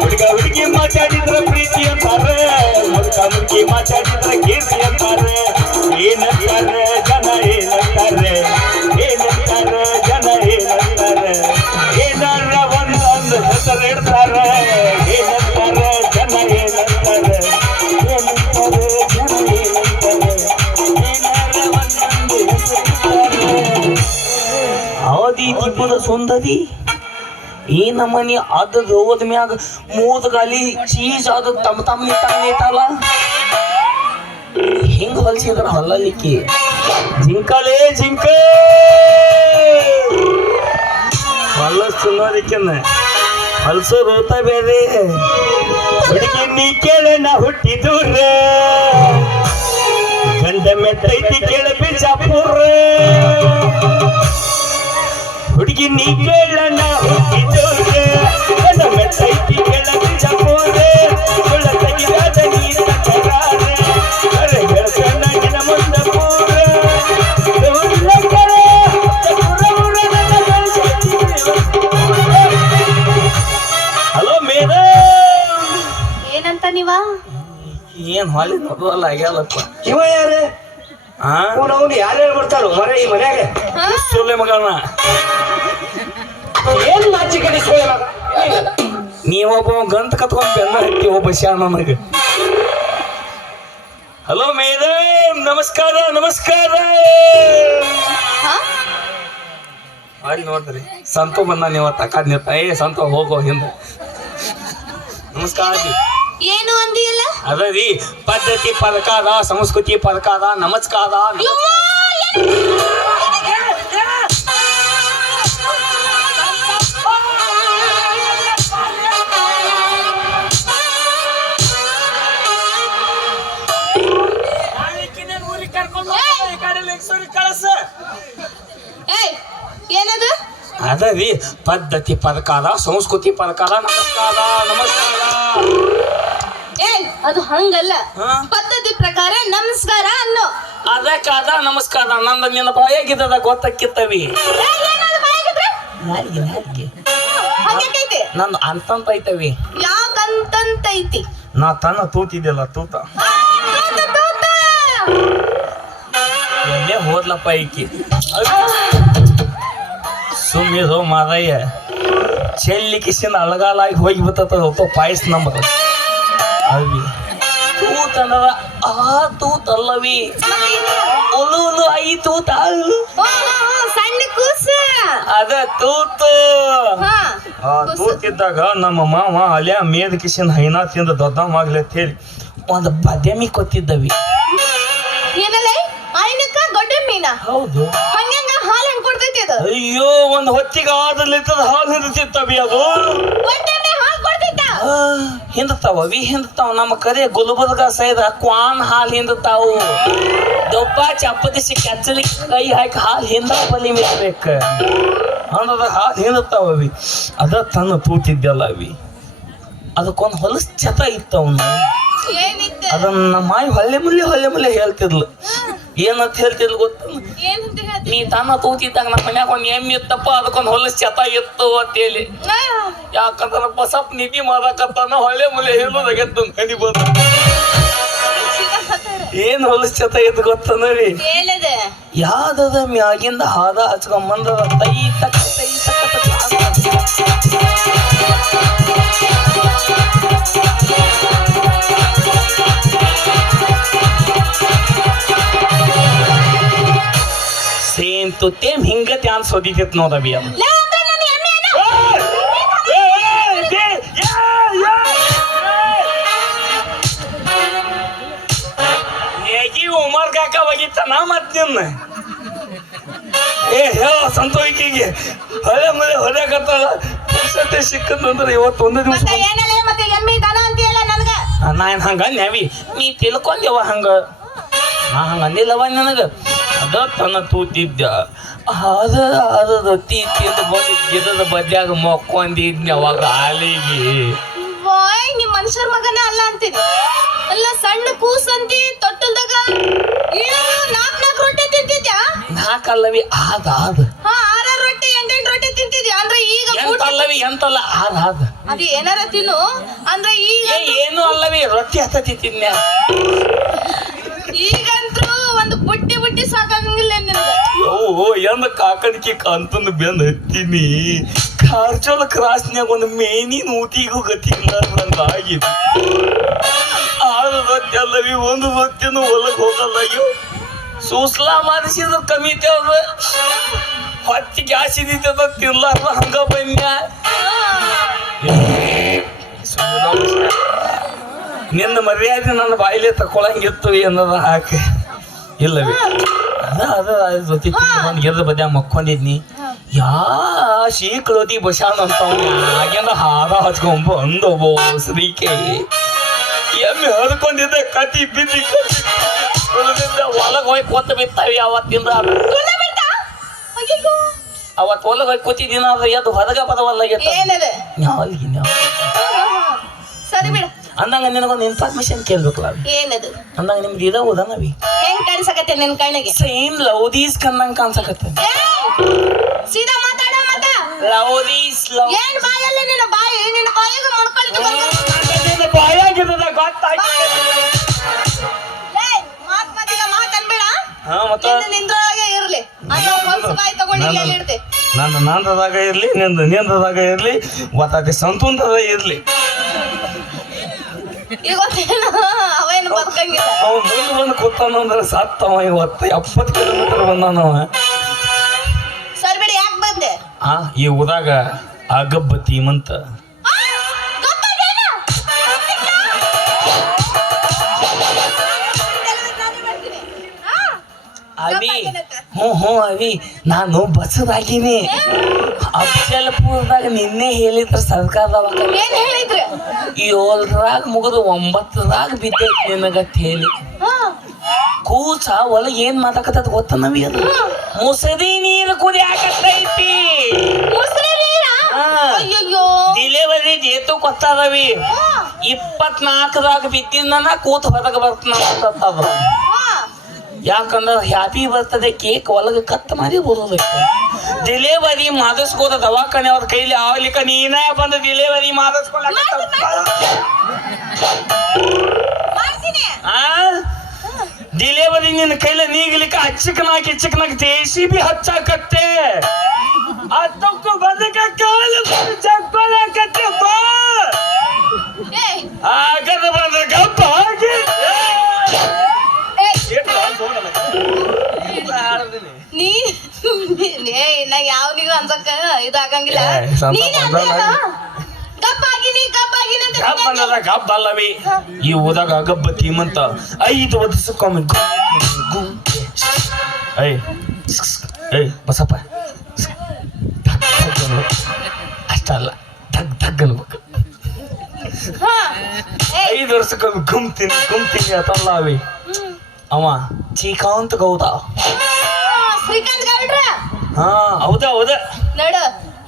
ಹುಡುಗ ಹುಡುಗಿ ಮಾತಾಡಿದ್ರ ಪ್ರೀತಿ ಅಂತಾರೆ, ಹುಡುಗ ಹುಡುಗಿ ಮಾತಾಡಿದ್ರ ಕೀರ್ತಿ ಅಂತಾರೆ. ಏನಂತಾರೆ ಜನ ಏನಂತಾರೆ, ಏನಂತಾರೆ ಜನ ಏನಂತಾರೆ, ಏನಾರ ಒಂದೊಂದು ಹೆಸರು ಇಡ್ತಾರೆ. ಏನಂತಾರೆ ಜನ ಏನಂತಾರೆ, ಏನಂತಾರೆ ಜನ ಏನಂತಾರೆ, ಏನಾರ ಒಂದೊಂದು ಹೆಸರು ಇಡ್ತಾರೆ. ಅವಧಿ ತಿಪ್ಪದ ಸುಂದರಿ ಈ ನಮ್ಮನಿ ಅದ ಹೋದ ಮ್ಯಾಗ ಮೂದ ಗಾಲಿ ಚೀಸ್ ಅದು ತಮ್ಮ ಇಟ್ಟಲ್ಲ ಹಿಂಗ ಹೊಲ್ಸಿದ್ರ ಹೊಲಲಿಕ್ಕೆ ಜಿಂಕಲೇ ಜಿಂಕ ಹೊಲಸ್ತುನ್ನೋದಕ್ಕೆನ್ನ ಹೊಲ್ಸೋ ರೋತ ಬೇರೆ. ಹುಡುಗಿ ನೀ ಕೇಳನ ಹುಟ್ಟಿದೂರ ಗಂಡ ಮೆತ್ತೈತಿ ಕೇಳ ಬಿಜಾಪುರ. ಹುಡುಗಿ ನೀ ಕೇಳನ ಹುಟ್ಟಿದೂರ ಗಂಡ ಮೆತ್ತೈತಿ ಕೇಳ ಬಿಜಾಪುರ. ಸುಳ್ಳ ತೆಗಿದಾದ ನೀರ ಕರಾರ ಅರೆ ಗೆಳತನಾಗಿನ ಮುಂದ ಪೂರ. ಹಲೋ ಮೇಡಮ್ ಏನಂತ ನೀವ ಏನ್ ಹಾಲಿ ನೋಡುವಲ್ಲ ಆಗ್ಯಾಲಪ್ಪ. ಇವ ಯಾರು ಅವ್ನು ಯಾರ್ಯಾರು ಬರ್ತಾರೋ ಮರ ಈ ಮನ್ಯಾಗ ಸೊಳ್ಳೆ ಮಗನ ಏನ್ ನಾಚಿ ಕಡಿ ಸೋಳೆ ಮಗ. ನೀವೊಬ್ಬ ಗಂತ ಕತ್ಕೊಂಡ್ ಬೆನ್ನ ಹತ್ತಿ ಒಬ್ಬ ಶಾಣ ನನಗೆ. ಹಲೋ ಮೇಡಮ್ ನಮಸ್ಕಾರ ನಮಸ್ಕಾರ. ಅಲ್ಲಿ ನೋಡ್ರಿ ಸಂತು ಬಂದ ನೀವು ತಕಾದ್ ನಿಂತ. ಸಂತ ಹೋಗೋ ಹಿಂದೆ ನಮಸ್ಕಾರ ರೀ. ಏನು ಅಂದಿಯಲ್ಲ ಅದ ರೀ ಪದ್ಧತಿ ಪದಕಾರ ಸಂಸ್ಕೃತಿ ಪದಕಾರ ನಮಸ್ಕಾರ. ಏನದು ಅದ ರೀ ಪದ್ಧತಿ ಪದಕಾರ ಸಂಸ್ಕೃತಿ ಪದಕಾರ ನಮಸ್ಕಾರ ನಮಸ್ಕಾರ. ಅದು ಹಂಗಲ್ಲ, ಪದ್ಧತಿ ಪ್ರಕಾರ ನಮಸ್ಕಾರ ಅನ್ನೋ. ಅದಕ್ಕಾದ ನಮಸ್ಕಾರ. ನಂದ ನಿನ್ನ ಬಾಯಾಗಿದ್ದದ ಗೊತ್ತಕ್ಕಿತ್ತವಿ. ನಂದು ಅಂತಂತ ಐತವಿ. ಯಾಕಂತೈತಿ ನಾ ತನ್ನ ತೂತಿದ್ದೆಲ್ಲ ತೂತ ಎಲ್ಲೇ ಹೋದ್ಲಪ್ಪ ಈಕಿ. ಸುಮ್ಮಿದು ಮಾದಯ್ಯ ಚೆಲ್ಲಿ ಕಿಸಿನ ಅಳಗಾಲಾಗಿ ಹೋಗಿ ಬಿತ್ತದ ಪಾಯಸ್ ನಂಬದ ಅವಿ ತೂತನದ ಆ ತೂತಲ್ಲವಿ ಒಲು ಐ ತೂತ ಸಣ್ಣ ಕೂಸು ಅದ ತೂತು. ಆ ತೂತಿದ್ದಾಗ ನಮ್ಮ ಮಾವ ಅಲ್ಯಾ ಮೇದ ಕಿಸಿನ ಹೈನಾ ತಿಂದ ದೊಡ್ಡಮ್ಮಾಗ್ಲಿ ಅಂತ ಹೇಳಿ ಒಂದು ಬದ್ಯಮಿ ಕೊತ್ತಿದ್ದವಿ. ಏನಲ್ಲ ಆಯ್ನಕ್ಕ ಗೊಡ್ಡ ಮೀನ. ಹೌದು. ಹಂಗ ಹಾಲು ಹೆಂಗ್ ಕೊಡ್ತೈತಿ ಅದು? ಅಯ್ಯೋ ಒಂದ್ ಹೊತ್ತಿಗೆ ಆದಲ್ಲಿತ್ತದ ಹಾಲು ಹಿಂದತಿತ್ತವಿ. ಅದು ಒಟ್ಟೆ ಹಾಲು ಕೊಡ್ತೈತ ಹಿಂದತಾವವಿ ಹಿಂದತಾವ. ನಮ್ಮ ಕರೆ ಗುಲ್ಬರ್ಗ ಸೈದ ಕ್ವಾನ್ ಹಾಲು ಹಿಂದತಾವು. ದೊಬ್ಬ ಚಪ್ಪದಿಸಿ ಕೆಚ್ಚಲಿ ಕೈ ಹಾಕಿ ಹಾಲು ಹಿಂದ ಬಲಿ ಮಿಕ್ಬೇಕ ಅನ್ನೋದ ಹಾಲು ಹಿಂದತಾವವಿ. ಅದ ತನ್ನ ತೂತಿದ್ದಲ್ಲ ಅವಿ. ಅದಕ್ಕೊಂದು ಹೊಲಸ್ ಚತ ಇತ್ತವನು. ಅದನ್ನ ನಮ್ಮ ಮಾಯಿ ಹೊಳ್ಳೆ ಮುಲ್ಲೆ ಹೇಳ್ತಿದ್ಲು. ಏನಂತ ಹೇಳ್ತಿದ್ಲು ಗೊತ್ತ? ನೀ ತನ್ನ ತೂತಿದ್ದಾಗ ನಮ್ಮ ಮನ್ಯಾಗ ಒಂದು ಎಮ್ಮೆ ಇತ್ತಪ್ಪ, ಅದಕ್ಕೊಂದು ಹೊಲಸ್ ಚತ ಇತ್ತು ಅಂತೇಳಿ. ಯಾಕಂದ್ರ ಬಸಪ್ ನಿಧಿ ಮಾಡಕತ್ತಾನ ಹೊಳ್ಳೆ ಮುಲ್ಲೆ ಹೇಳೋದಾಗೆತ್ತು ಮನಿ ಬಂದ. ಏನ್ ಹೊಲಸ್ ಚತ ಇತ್ತು ಗೊತ್ತನರಿ? ಯಾವ್ದದ ಮ್ಯಾಗಿಂದ ಹಾದ ಹಚ್ಕೊಂಬಂದ ತೈ ತಕ್ಕ ತೈ ತಕ್ಕ ಸೇಮ್ ಟು ತೇಮ್ ಹಿಂಗತೆ ಅನ್ಸೋದಿತ್ತು ನೋಡವಿ. ಅದು ಉಮರ್ ಕಾಕ ಒಗಿತಾನ ಮತ್ ನಿನ್ನ ಹೇಳ ಸಂತೋಷಿಗೆ ಹಳೆ ಮಳೆ ಹೊಡ್ಯಾಕತ್ತಾಳ. ಸದ್ಯ ಸಿಕ್ಕಂದ್ರೆ ಇವತ್ತು ಒಂದೇ ದಿವಸ ನಾನು ಹಂಗ ನ್ಯಾವಿ ನೀ ತಿಳ್ಕೊಂಡ್ಯವ. ಹಂಗ ನಾ ಹಂಗ ಅಂದಿಲ್ಲವ ನನಗ. ಅದ ತನ್ನ ತೂತಿದ್ದ ಅದ ತೀತಿಂದ ಬಂದು ಗಿಡದ ಬದ್ಯಾಗ ಮಕ್ಕೊಂದಿದ್ನಿ ಅವಾಗ ಹಾಲಿಗೆ. ನಿಮ್ ಮನುಷ್ಯರ ಮಗನ ಅಲ್ಲ ಅಂತೀನಿ. ಅಲ್ಲ ಸಣ್ಣ ಕೂಸಂತಿ ತೊಟ್ಟಲ್ದಾಗ ನಾಲ್ಕು ರೊಟ್ಟಿ ತಿಂತಿದ್ಯಾ? ನಾಲ್ಕಲ್ಲವಿ ಆದ 6 ರೊಟ್ಟಿ 8 ರೊಟ್ಟಿ ತಿಂತಿದ್ಯಾ? ಅಂದ್ರೆ ಈಗ ಎಂತಲ್ಲವಿ ಎಂತಲ್ಲ ಹಾದ್ ಅದ ಏನಾರ ತಿನ್ನು ಅಂದ್ರೆ ಈಗ ಏನು ಅಲ್ಲವಿ ರೊಟ್ಟಿ ಹತ್ತತಿ ತಿನ್ಯ ಈಗಂತ್ರು ಒಂದು ಬುಟ್ಟಿ ಸಾಕಾಗಂಗಿಲ್ಲ ನಿನಗೆ. ಓ ಎಂದ ಕಾಕಡಿಕೆ ಕಾಂತಂದು ಬೆಂದ್ ಹತ್ತೀನಿ ಕಾರ್ಚೋಲ ಕ್ರಾಸ್ನ್ಯಾಗ ಒಂದು ಮೇನಿ ನೂತಿಗೂ ಗತಿ ಇಲ್ಲ ಆಗಿದೆ. 6 ರೊಟ್ಟಿ ಅಲ್ಲವಿ ಒಂದು ರೊಟ್ಟಿನೂ ಹೊಲಕ್ ಹೋಗಲ್ಲ. ಅಯ್ಯೋ ಸೂಸ್ಲಾ ಮಾಡಿಸಿದ್ರು ಕಮ್ಮಿ ತೇವ್ರ ಹೊಟ್ಟಿ ಗ್ಯಾಸ್ ಇದ್ದಿದ್ದ ತಿನ್ಲಾರ್ದ ಹಂಗ ಬನ್ಯ. ನಿನ್ನ ಮರ್ಯಾದೆ ನನ್ನ ಬಾಯಿಲೆ ತಕೊಳಂಗಿತ್ತು ಏನದ ಹಾಕಿ ಇಲ್ಲವೇ ಅದ ಜೊತೆ ಗೆದ್ದ ಬದ್ಯಾಗ ಮಕ್ಕೊಂಡಿದ್ನಿ. ಯಾ ಶೀಕ್ಳೋತಿ ಬಶಾನ್ ಅಂತ ಆಗಿಂದ ಹಾರ ಹಚ್ಕೊಂಬ ಅಂದೋಬೋ ಶ್ರೀಕೆ ಎಮ್ಮೆ ಹರ್ಕೊಂಡಿದ್ದೆ ಕತಿ ಬಿದ್ದಿ ಹೊಲಗ್ ಹೋಗಿ ಕೊತ್ತ ಬಿತ್ತಾವಿ ಅವತ್ತಿಂದ. ಅವತ್ತು ಹೊಲಗ್ ಹೋಗಿ ಕೂತಿದ್ದೀನ ಅದ್ರ ಎದ್ದು ಹೊರಗ ಬದವಲ್ಲ ಏನದ ಸರಿ ಬಿಡ. ಅಂದಂಗ ನಿನಗೊಂದು ಇನ್ಫಾರ್ಮೇಶನ್ ಕೇಳ್ಬೇಕಲ್ಲ. ಏನದು ಅಂದಂಗ ನಿಮ್ದು ಇದಾವುದ ನಾವಿ ಹೆಂಗ್ ಕಾಣಿಸಕತ್ತೆ ನಿನ್ ಕಣ್ಣಿಗೆ? ಸೇಮ್ ಲವ್ದೀಸ್ ಕಂದಂಗ ಕಾಣ್ಸಕತ್ತೆ. ಸೀದಾ ಮಾತಾಡ ಮತ್ತ ಲವ್ದೀಸ್ ಏನ್ ಬಾಯಲ್ಲ ನಿನ್ನ ಬಾಯಿ ನಿನ್ನ ಬಾಯಿಗೆ ಮಾಡ್ಕೊಳ್ತು ಬಾಯಾಗಿರದ ಗೊತ್ತಾಯ್ತು. ಮಾತನ್ಬೇಡ ಹಾ ಮತ್ತ ನಿಂದ್ರೊಳಗೆ ಇರ್ಲಿ ಹೊಸ ಬಾಯಿ ತಗೊಂಡಿಲ್ಲ ಇಡ್ತೆ. ನಂದ್ರದಾಗ ಇರ್ಲಿ ನಿಂದ್ರದಾಗ ಇರ್ಲಿ ಒತ್ತಾತಿ ಸಂತುಂದ್ರದ ಇರ್ಲಿ. ಈಗ ಗೊತ್ತೇನು ಅವೇನು ಬದುಕಂಗಿಲ್ಲ. ಅವ ಮುಂದೆ ಬಂದು ಕೂತಾನ ಅಂದ್ರೆ ಸತ್ತವ. ಇವತ್ತು 70 ಕಿಲೋಮೀಟರ್ ಬಂದಾನವ. ಸರಿ ಬಿಡಿ ಯಾಕೆ ಬಂದೆ? ಈ ಊರಾಗ ಅಗಬ್ಬತಿ ಮಂತ ಅವಿ ಹ್ಞೂ ಅವಿ ನಾನು ಬಸ್ಸದಾಗಿನಿ. ಅಫ್ಜಲ್ಪುರದಾಗ ನಿನ್ನೆ ಹೇಳಿದ್ರ ಸರ್ಕಾರದವಾಗ ಏನ್ ಹೇಳಿದ್ರು? 7ರಾಗ ಮುಗಿದು 9ರಾಗ ಬಿದ್ದೈತಿ ನಿನಗತ್ ಹೇಳಿ. ಕೂಚ ಒಳಗೆ ಏನ್ ಮಾತಾಕತ್ತದ ಗೊತ್ತ ನವಿ ಅದು ಮುಸದಿ ನೀರು ಕುದಿಯಾಕತ್ತೈತಿ. Delivery date ಗೊತ್ತಾದವಿ. 24ರಾಗ ಬಿದ್ದಿನ ಕೂತ್ ಹೊರಗೆ ಬರ್ತನ. ಯಾಕಂದ್ರೆ ಹ್ಯಾಪಿ ಬರ್ತದೆ ಕೇಕ್ ಒಳಗೆ ಕಟ್ ಮಾಡಿ ಬರೋದಕ್ಕೆ. ಡಿಲೆವರಿ ಮಾಡಿಸ್ಕೋದ ದವಾಖಾನೆ ಅವ್ರ ಕೈಲಿ ಆಗ್ಲಿಕ್ಕ ನೀನೇ ಬಂದು ಡಿಲೆವರಿ ಮಾಡಿಸ್ಕೊಳಕ ಡಿಲೆವರಿ ನಿನ್ನ ಕೈಲಿ ನೀಗ್ಲಿಕ್ಕೆ ಹಚ್ಚಕನಾಗಿ JCB ಹಚ್ಚಾಕತ್ತೆ. ಅದಕ್ಕೂ ಬದಕತ್ತೆ ಬಾ ಆಗದ ಬಂದ ಗಪ್ಪ ಹಾಕಿ ನಾ ಯಾವನಿಗೂ ಅನ್ಸಕ್ಕ ಇದಾಗಂಗಿಲ್ಲ. ಗಬ್ಬಲ್ಲವಿ ಈ ಊದಾಗ ಗಬ್ಬ ತೀಮಂತ 5 ವರ್ಷಕ್ಕೊಮ್ಮೆ ಬಸಪ್ಪ ಅಷ್ಟಲ್ಲ ಧಗ್ ಅನ್ಬೇಕು. 5 ವರ್ಷಕ್ಕೊಮ್ಮೆ ಗುಮ್ತೀನಿ ಅತಲ್ಲ ಅವಿ. ಅವ ಚೀಕಾಂತ ಗೌದ. ಶ್ರೀಕಾಂತ್ ಗೌಡ್ರ ಹೌದಾ ನೋಡು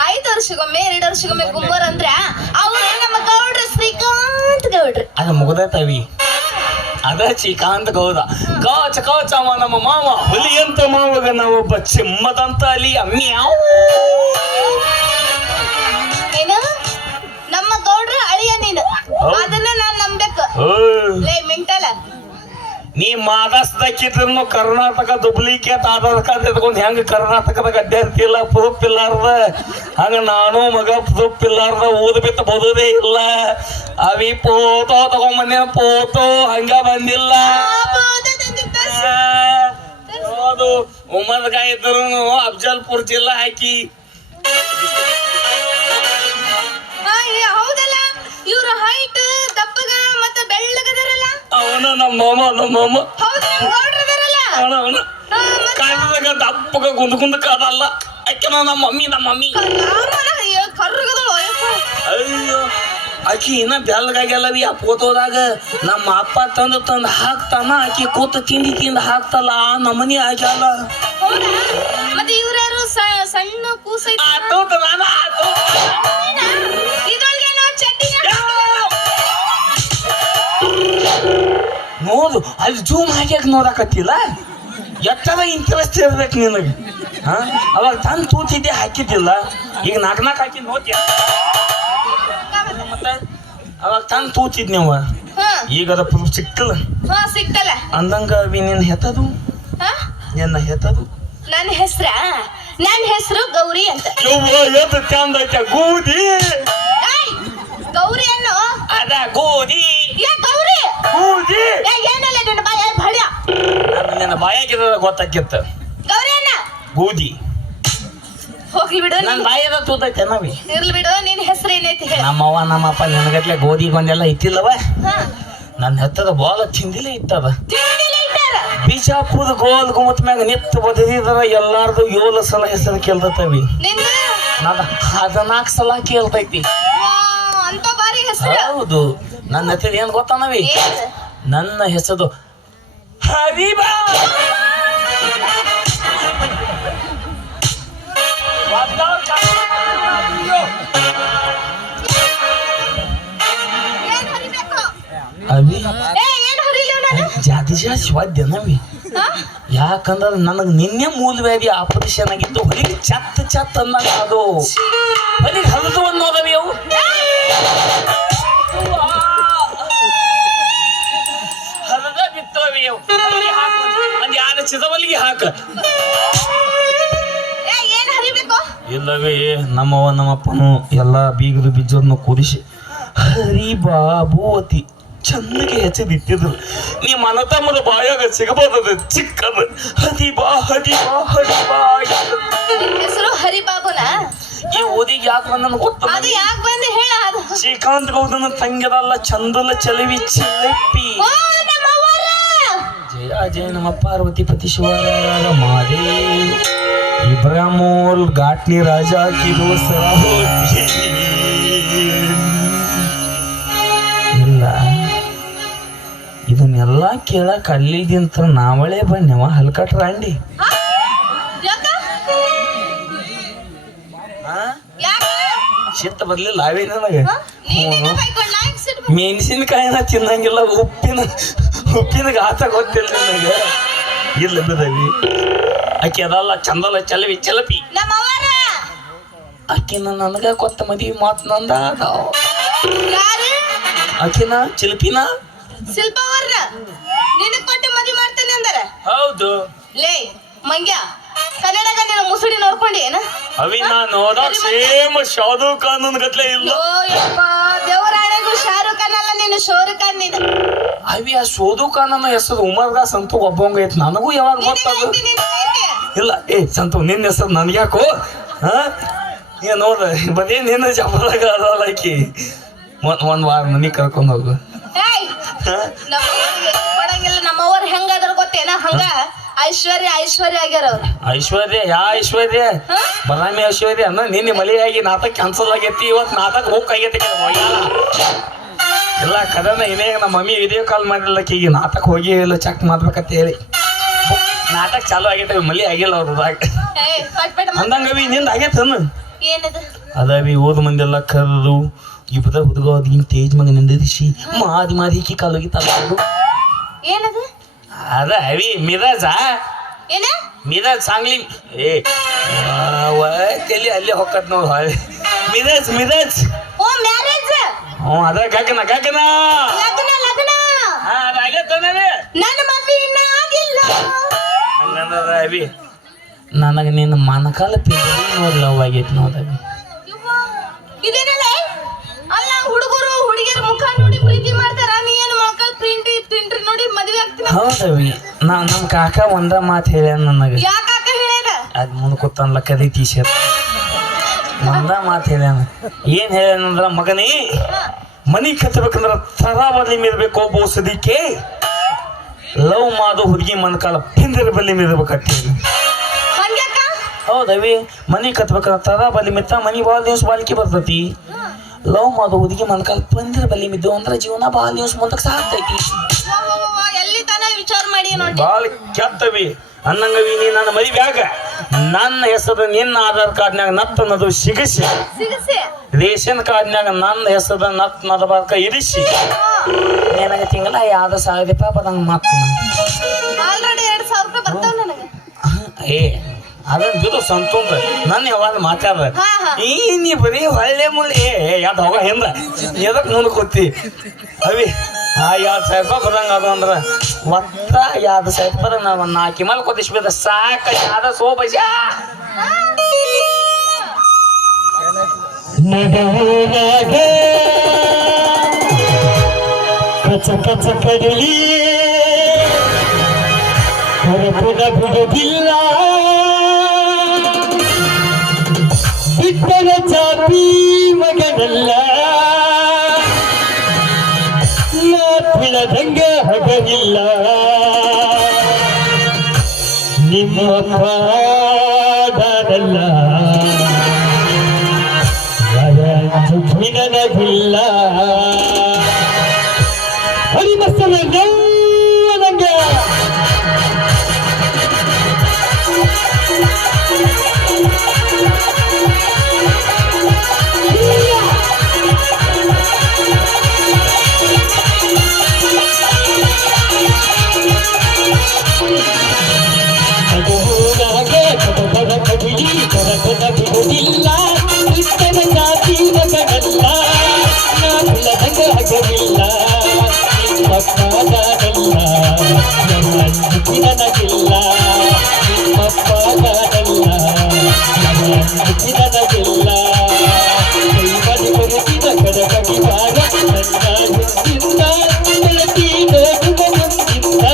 5 ವರ್ಷಕ್ಕೊಮ್ಮೆ 2 ವರ್ಷಕ್ಕೊಮ್ಮೆ ಗುಮ್ಮರ್ ಅಂದ್ರ ಅವ್ರ ನಮ್ಮ ಗೌಡ್ರ ಶ್ರೀಕಾಂತ್ ಗೌಡ್ರ. ಅದ ಮುಗದೈತವಿ. ಅದ ಚೀಕಾಂತ ಗೌದ ಕವಚ ಅವ ನಮ್ಮ ಮಾವ ಹುಲಿ ಅಂತ ಮಾವಾಗ ನಾವೊಬ್ಬ ಚಿಮ್ಮದಂತ ಅಲ್ಲಿ ಅಮ್ಮ್ಯಾವ್. ಏನು ನಮ್ಮ ಗೌಡ್ರ ಅಳಿಯ ನೀನು ಅದನ್ನ ನಾನ್ ನಂಬೇಕು. ಲೇ ಮಿಂಟಲ ನೀ ಮಹಾರಾಷ್ಟ್ರದಾಕಿದ್ರು ಕರ್ನಾಟಕ ಡುಪ್ಲಿಕೇಟ್ ಆಧಾರ್ ಕಾರ್ಡ್ ಎತ್ಕೊಂಡು ಹೆಂಗ ಕರ್ನಾಟಕದಾಗ ಅಡ್ಡಾಡ್ತಿ ಇಲ್ಲ ಪ್ರೂಫ್ ಇಲ್ಲಾರ್ದ ಹಂಗ ನಾನು ಮಗ ಪ್ರೂಫ್ ಇಲ್ಲಾರ್ದ ಓದ್ ಬಿತ್ತ ಬದುದೇ ಇಲ್ಲ. ಅವಿ ಫೋಟೋ ತಗೊಂಬಂದ ಫೋಟೋ ಹಂಗ ಬಂದಿಲ್ಲ. ಹೌದು ಉಮರ್ಗ ಇದ್ರು ಅಫ್ಜಲ್ಪುರ್ ಜಿಲ್ಲಾ ಹಾಕಿ. ಹೌದಲ್ಲ ಇವ್ರ ಹೈಟ್ ದಪ್ಪಗ ಮತ್ತೆ ಬೆಳ್ಳಗದಾರಲ್ಲ ಅವನ ನಮ್ಮ ಮಾಮ ಅವನು ಕಾಲದಾಗ ದಪ್ಪಗ ಗುಂದ ಕಾದಲ್ಲ. ಆಕೆ ನಮ್ಮ ಮಮ್ಮಿ ಅಯ್ಯೋ ಆಕಿ ಇನ್ನ ಬೆಳ್ಳಗಾಗ್ಯಲ್ಲವಿ. ಆ ಫೋಟೋದಾಗ ನಮ್ಮ ಅಪ್ಪ ತಂದು ಹಾಕ್ತಾನ. ಆಕಿ ಕೂತ ತಿಂದ ಹಾಕ್ತಲ್ಲ ಆ ನಮನಿ ಆಗ್ಯಾಲ. ಮತ್ತೆ ಇವ್ರ್ಯಾರು ಸಣ್ಣ ಕೂಸ ನೋಡು ಅಲ್ಲಿ ಜೂಮ್ ಹಾಕ್ಯಾಕ ನೋಡಕತ್ತಿಲ್ಲ. ಎಷ್ಟರ ಇಂಟ್ರೆಸ್ಟ್ ಇರ್ಬೇಕು ನಿನಗೆ. ಹಾ ಅವಾಗ ತಂದು ತೂತಿದ್ದೆ ಹಾಕಿದ್ದಿಲ್ಲ ಈಗ ನಾಲ್ಕು ಹಾಕಿ ನೋಡ್ತೀಯ ಮತ್ತೆ ಅವಾಗ ತಂದು ತೂತಿದ್ ನೀವು ಹಾ ಈಗ ಅದ ಪ್ರೂಫ್ ಸಿಕ್ಕಲ್ಲ ಹಾ ಸಿಕ್ತಲ್ಲ ಅಂದಂಗ ಅವಿ ನಿನ್ನ ಹೆತ್ತದು ಹಾ ನಿನ್ನ ಹೆತ್ತದು ನನ್ನ ಹೆಸರು ಗೌರಿ ಅಂತ ಎದ್ದು ಚಂದ ಐತೆ ಗೂದಿ ಏಯ್, ಗೌರಿ ಅನ್ನು ಅದ ಗೋಧಿ ಏ ಗೌರಿ ಗೂದಿ ಏ ಏನಲ್ಲ ನಿನ್ನ ಬಾಯ ಭಳ್ಯ ನಿನ್ನ ಬಾಯಾಗಿರ ಗೊತ್ತಾಕಿತ್ತ ಗೌರಿ ಅನ್ನ ಗೋಧಿ ಹೋಗ್ಲಿ ಬಿಡು ನನ್ನ ಬಾಯದ ತೂತೈತೆ ನವಿ ಇರ್ಲಿ ಬಿಡು ನಿನ್ನ ಹೆಸರು ಏನೈತಿ ಹೇಳ ನಮ್ಮವ್ವ ನಮ್ಮಪ್ಪ ನಿನಗಟ್ಲೆ ಗೋಧಿಗೊಂದೆಲ್ಲ ಇತ್ತಿಲ್ಲವ ಹಾ ನನ್ನ ಹೆತ್ತದ ಬಾಲ ತಿಂದಿಲ್ಲ ಇತ್ತದ ತಿಂಡಿಲಿ ಇಟ್ಟಾರ ಬಿಜಾಪುರದ ಗೋಲ್ ಗುಮ್ಮತ್ ಮ್ಯಾಗ ನಿತ್ತು ಬದದಿದ್ರ ಎಲ್ಲಾರ್ದು 7 ಸಲ ಹೆಸರು ಕೇಳ್ತವಿ ನಿನ್ನ ನನ್ನ 14 ಸಲ ಕೇಳ್ತೈತಿ ಅಂತ ಬಾರಿ ಹೆಸರು ಹೌದು ನನ್ನ ಹೆತ್ತದ ಏನ್ ಗೊತ್ತಾ ನವಿ ಏನ್? ನನ್ನ ಹೆಸರು ಹರಿಬಾ ಏನ್ ಹರಿಬೇಕು ಅವಿ ಏ ಏನ್ ಹರಿಲಿವ್ ನಾನು ಜಾತಿ ಸ್ವಾದ್ಯ ನವಿ ಹಾ ಯಾಕಂದ್ರೆ ನನಗೆ ನಿನ್ನೆ ಮೂಲವ್ಯಾಧಿ ಆಪರೇಷನ್ ಆಗಿದ್ದು ಹೊಲಿಗೆ ಚತ್ ಅಂದಾಗ ಅದು ಹೊಲಿಗೆ ಹರಿದು ಅನ್ನೋದವಿ ಅವು ಹರಿದ ಬಿತ್ತವಿ ಅವು ಒಂದು ಯಾರ ಚಿದವಲ್ಲಿಗೆ ಹಾಕ ಏ ಏನ್ ಹರಿಬೇಕು ಇಲ್ಲವೇ ನಮ್ಮವ್ವ ನಮ್ಮಪ್ಪನು ಎಲ್ಲ ಬೀಗರು ಬಿಜ್ಜರನ್ನು ಕೂರಿಸಿ ಹರಿ ಬಾಬುವತಿ ಚೆನ್ನಾಗಿ ಹೆಚ್ಚಿಟ್ಟಿದ್ರು ನೀ ಮನ ತಮ್ಮದ ಬಾಯಾಗ ಸಿಗಬಹುದ ಚಿಕ್ಕದ ಹದಿ ಬಾ ನಿನ್ ಹೆಸರು ಹರಿಬಾಬುನ ಈ ಓದಿಗೆ ಯಾಕೆ ಬಂದನು ಗೊತ್ತ ಅದು ಯಾಕೆ ಬಂದು ಹೇಳ ಅದು ಶ್ರೀಕಾಂತ್ ಗೌಡನ ತಂಗಿರಲ್ಲ ಚಂದಲ ಚಲವಿ ಚಿಲ್ಲಪ್ಪಿ ಓ ನಮ್ಮವ್ವರ ಜಯ ಜಯ ನಮ್ಮ ಪಾರ್ವತಿ ಪತಿ ಶಿವರಾಯ ಮಾದೇ ಇಬ್ರಾಮೋಲ್ ಘಾಟ್ನಿ ರಾಜ ಕಿಲೋ ಇಲ್ಲ ಇದನ್ನೆಲ್ಲ ಕೇಳಕ್ ಅಲ್ಲಿಗಿಂತ ನಾವಳೆ ಬನ್ಯವ ಹಲ್ಕಟ್ರ ಅಂಡಿ ಹಾ? ಯಾಕ ಯಾಕ ಸಿಟ್ಟು ಬರ್ಲಿಲ್ಲ ಅವೇ ನನಗೆ ಹಾ? ನೀನೇನ ಬೈಕೊಂಡ್ ನಾ ಯಾಕ್ ಸಿಟ್ಟು ಬರ್- ಮೆಣಸಿನಕಾಯಿನ ತಿನ್ನಂಗಿಲ್ಲ ಉಪ್ಪಿನ ಗಾತ ಗೊತ್ತಿಲ್ಲ ನನಗೆ ಇಲ್ಲ ಬಿದವಿ ಆಕೆ ಅದಲ್ಲ ಚಂದಲ ಚಲವಿ ಚಲಪಿ ನಮ್ಮವ್ವರ ಆಕಿನ ನನಗ ಕೊತ್ತ ಮದ್ವಿ ಮಾತು ನಂದ ಯಾರು ಆಕಿನ ಚಿಲಪಿನ ಶಿಲ್ಪವ್ರ ನಿನಗ್ ಕೊಟ್ಟು ಮದ್ವಿ ಮಾಡ್ತೇನೆ ಅಂದಾರ ಹೌದು ಲೇ ಮಂಗ್ಯ ಕನ್ನಡಗ ನೀನು ಮುಸುಡಿ ನೋಡ್ಕೊಂಡಿ ಏನ ಅವಿ ನಾನು ಹೋದಾಗ ಸೇಮ್ ಶಾದು ಕಾನೂನ್ ಗತ್ಲೆ ಇಲ್ಲ ಓ ಯಪ್ಪ ದೇವರಾಣೆಗೂ ಶಾರುಖ್ ಖಾನ್ ಅಲ್ಲ ನೀನು ಶಾರುಖ್ ಖಾನ್ ನೀನು ಅವಿ ಆ ಶೋಧು ಕಾನೂನು ಹೆಸರು ಉಮರ್ ದಾಸ್ ಅಂತೂ ಒಬ್ಬಂಗ ಐತಿ ನನಗೂ ಯಾವಾಗ ಗೊತ್ತದು ಇಲ್ಲ ಸಂತು ನಿನ್ನ ಹೆಸರು ನನ್ಗ್ಯಾಕೋ ಹಾ ಏನ್ ನೋಡ ಬದೇ ನಿನ್ನ ಜಬರಾಗ ಅದಲ್ಲ ಆಕಿ ಒಂದ್ ವಾರ ಮನಿ ಕರ್ಕೊಂಡ್ ಹೋಗು ನಮ್ಮವ್ರಿಗೆ ಕೊಡಂಗಿಲ್ಲ ನಮ್ಮವ್ರ ಹೆಂಗಾದ್ರ ಗೊತ್ತೇನ ಹಂಗ ಐಶ್ವರ್ಯ ಆಗ್ಯಾರ ಅವ್ರು ಐಶ್ವರ್ಯ ಐಶ್ವರ್ಯ ಬದಾಮಿ ಐಶ್ವರ್ಯ ಅನ್ನ ನಿನ್ನೆ ಮಳೆಯಾಗಿ ನಾಟಕ ಕ್ಯಾನ್ಸಲ್ ಆಗೈತಿ ಇವತ್ತು ನಾಟಕ ಹೋಗ್ ಆಗೈತಿ ಇಲ್ಲ ಕದನ ಏನೇ ನಮ್ಮ ಮಮ್ಮಿ ವಿಡಿಯೋ ಕಾಲ್ ಮಾಡಿಲ್ಲ ಈಗ ನಾಟಕ ಹೋಗಿ ಇಲ್ಲ ಚೆಕ್ ಮಾಡ್ಬೇಕಂತ ಹೇಳಿ ನಾಟಕ ಚಾಲು ಆಗೈತೆ ಮಳಿ ಆಗಿಲ್ಲ ಅವ್ರದಾಗ ಅಂದಂಗವಿ ನಿಂದ ಆಗೈತನು ಏನದು ಅದವಿ ಓದ್ ಮಂದೆಲ್ಲ ಕರೆದು ಇಬ್ಬದ ಹುಡುಗ ಅದ್ಗಿನ ತೇಜ್ ಮಗ ನಿಂದಿರಿಸಿ ಮಾದಿ ಹಿಕ್ಕಿ ಕಾಲೋಗಿ ತಲದು ಏನದು ಅದ ಅವಿ ಮಿರಾಜ ಏನ ಮಿರಾಜ್ ಸಾಂಗ್ಲಿ ತಲಿ ಅಲ್ಲೇ ಹೊಕ್ಕತ್ ನೋಡು ಮಿರಾಜ್ ಓ ಮ್ಯಾರೇಜ್ ಹ್ಞೂ ಅದ ಗಗನ ಲಗ್ನ ಅದಾಗತ್ತನೇ ನನ್ನ ಮದ್ವೆ ಇನ್ನ ಆಗಿಲ್ಲ ಹಂಗಂದ್ರ ಅವಿ ನನಗೆ ನಿನ್ನ ಮನಕಾಲ ಪಿಂಡಿ ನೋಡಿ ಲವ್ ಆಗೈತಿ ನೋಡವಿ ಇದೇನಲ್ಲ ಅಲ್ಲ ಹುಡುಗರು ಹುಡುಗಿಯರ ಮುಖ ನೋಡಿ ಪ್ರೀತಿ ಮಾಡ್ತಾರ ನೀ ಏನು ಮಕ್ಕಳ ಪ್ರಿಂಟ್ರಿ ನೋಡಿ ಮದುವೆ ಆಗ್ತೀನಿ ಹೌದವಿ ನಮ್ಮ ಕಾಕ ಒಂದ ಮಾತು ಹೇಳ್ಯಾನ ನನಗೆ ಯಾಕ ಹೇಳ್ಯಾರ ಅದ್ ಮುಂದೆ ಕೂತನ್ಲ ಕದಿ ಟೀಶರ್ಟ್ ಒಂದ ಮಾತು ಹೇಳ್ಯಾನ ಏನ್ ಹೇಳ್ಯಾನಂದ್ರ ಮಗನೇ ಮನಿ ಕತ್ತಬೇಕಂದ್ರ ತರ ಬದಲಿ ಮಿರ್ಬೇಕು ಒಬ್ಬ ಸದಿಕೆ ಲವ್ ಮಾಡು ಹುಡುಗಿ ಮನಕಾಲ ಪಿಂದರ ಬಲ್ಲಿ ಮಿರ್ಬೇಕಂತ ಹಂಗ್ಯಾಕ ಹೌದವಿ ಮನಿ ಕತ್ಬೇಕಂದ್ರ ತರ ಬಲಿ ಮಿತ್ತ ಮನಿ ಭಾಳ ದಿವ್ಸ ಬಾಳಿಕೆ ಬರ್ತೈತಿ ಲವ್ ಮಾಡು ಹುಡುಗಿ ಮನಕಾಲ ಪಿಂದರ ಬಲಿ ಮಿದ್ದು ಅಂದ್ರ ಜೀವನ ಭಾಳ ದಿವ್ಸ ಮುಂದಕ್ಕೆ ಸಾಕ್ತೈತಿ ಎಲ್ಲಿ ತಾನ ವಿಚಾರ ಮಾಡಿ ನೋಡಿ ಭಾಳ ಕೆಟ್ಟವಿ ಅನ್ನಂಗವಿ ನೀ ನನ್ನ ಮದುವೆಯಾಗ ನನ್ನ ಹೆಸರು ನಿನ್ನ ಆಧಾರ್ ಕಾರ್ಡ್ನ್ಯಾಗ ನತ್ ಅನ್ನೋದು ಸಿಗಿಸಿ ಸಿಗಸಿ ರೇಷನ್ ಕಾರ್ಡ್ನ್ಯಾಗ ನನ್ನ ಹೆಸರು ನತ್ ನದಬಾರ್ಕ ಇರಿಸಿ ನನಗೆ ತಿಂಗಳ ಯಾವ್ದು ಸಾವಿರ ರೂಪಾಯಿ ಬರಂಗ ಮಾತು ಆಲ್ರೆಡಿ 2,000 ರೂಪಾಯಿ ಬರ್ತಾವ ನನಗೆ ಏ ಅದನ್ನ ಬಿಡು ಸಂತುಂದ ನನ್ನ ಯಾವಾಗ ಮಾತಾಡ ಹಾ, ಹಾ. ಈ ನೀ ಬರೀ ಹೊಳ್ಳೆ ಮುಳ್ಳಿ ಯಾವ್ದು ಹೋಗ ಹಿಂದ ಎದಕ್ ಮುಂದಕ್ಕೆ ಕೂತಿ ಅವಿ ಆ 2,000 ರೂಪಾಯಿ ಬರಂಗ ಅದು ಅಂದ್ರ ಒತ್ತ 2,000 ರೂಪಾಯಿ ನಾವು 4 ಮೇಲೆ ಕೊದಿಸ್ಬೇಕ ಸಾಕ ಯಾವ್ದ ಸೋಬಜ ಕಚ ಕಚ ಕಡಲಿ ಹೊರಪುದ ಬಿಡುವುದಿಲ್ಲ ಬಿಟ್ಟನ ಚಾಪಿ ಮಗನಲ್ಲ ನಾ ಬಿಳದಂಗ ಹಗರಿಲ್ಲ ನಿಮ್ಮ ಪಾದಲ್ಲ ನನಗಿಲ್ಲ ಹರಿಮಸ್ತನ ನಂಗ ಕಡಲಿ ಕೊರಕದ ಬಿಡುವುದಿಲ್ಲ ಇಷ್ಟನ ಜಾತಿ ಮಗನಲ್ಲ ನಾ ಬಿಳದಂಗ ಹಗರಿಲ್ಲ ನಿಮ್ಮ ಪಾದಲ್ಲ ನನಗಿಲ್ಲ ನಿಮ್ಮ ಪಾದಲ್ಲ ನನಗಿಲ್ಲ ಕೈಮಡಿ ಕೊರತಿದ ಕಡಕಡಿ ಬಾರ ನನ್ನ ಹಿಂದಿಂದ ಬೆಳಕಿ ನೋಡುವ ಮುಂದಿಂದ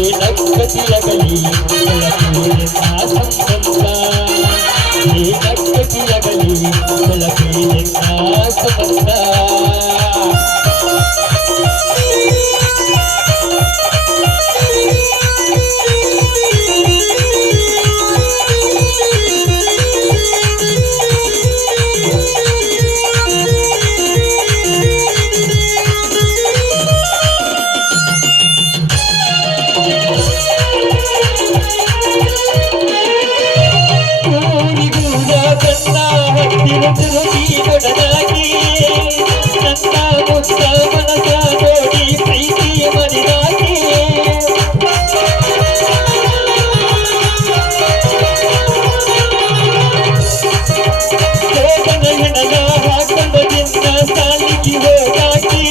ಏನಕ್ಕತಿಯಗಲಿ ಬೆಳಕಿನ ಸಂಬಂಧ ಏನಕ್ಕತಿಯಗಲಿ ಬೆಳಕಿನ ಸಂಬಂಧ ಕೊಡದಾಗಿ ನನ್ನ ಮುತ್ತ ಮನಸ ನೋಡಿ ಪ್ರೀತಿ ಮರಿದಾಗಿ ಕೋಟನ ಹೆಣನ ಹಾಕೊಂಡದಿಂದ ಸಾಲಿಗೆ ಹೋಗಾಕಿ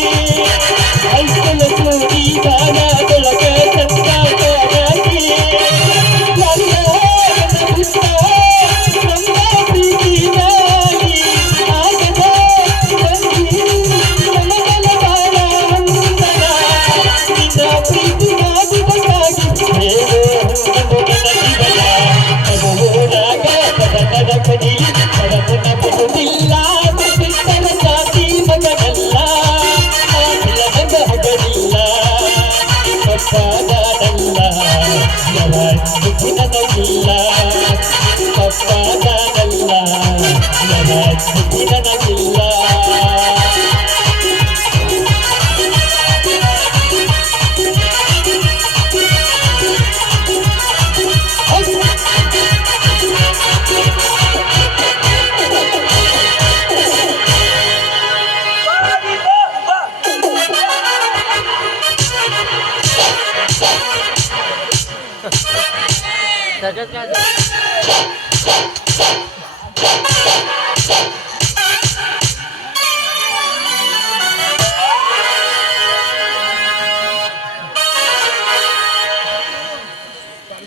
ಐಸಲ ಚೂಡಿ ಬಾಲ ಬೆಳಗ ಚಂದ ಕಾರಾಕಿ ಬಿಡುವುದಿಲ್ಲ ಬಿಟ್ಟನ ಜಾತಿ ಮಗನಲ್ಲ ಬಿಳದಂಗ ಹಗರಿಲ್ಲ ಪಪ್ಪಾದಲ್ಲ ನನಗಿಲ್ಲ ಪಪ್ಪಾದಲ್ಲ ನನಗಿಲ್ಲ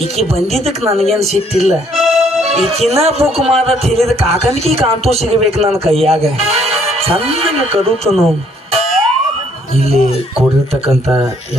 ಈಕಿ ಬಂದಿದ್ದಕ್ಕೆ ನನಗೇನು ಸಿಟ್ಟಿಲ್ಲ ಈಕಿನ ಬುಕ್ ಮಾಡತ್ ಹೇಳಿದ ಕಾಕನ್ಕಿ ಕಾಂತೂ ಸಿಗಬೇಕು ನನ್ನ ಕೈಯಾಗ ಸಣ್ಣ ಕಡುತನು ಇಲ್ಲಿ ಕೊಡಿರ್ತಕ್ಕಂಥ